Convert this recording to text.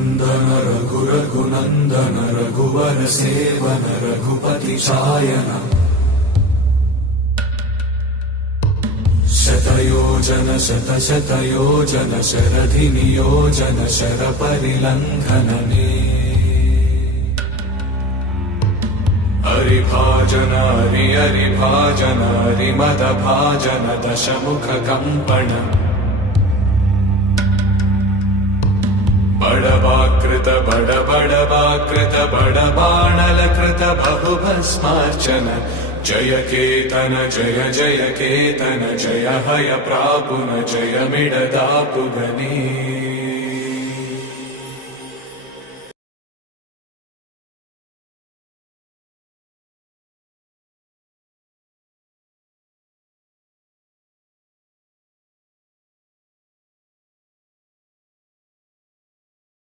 रघुनन्दन रघुरघुनन्दन रघुवर सेवन रघुपति चायन शतयोजन शतशतयोजन शरधि नियोजन शरपरिलङ्घनने हरिभाजन हरिभाजन हरिमदभाजन दशमुख कम्पण बड़वाकृत बड़वाकृत बड़बाणलकृत बहुभस्मार्चन जय केतन जय जय केतन जय हय प्रापुन जय मिडदापुगने।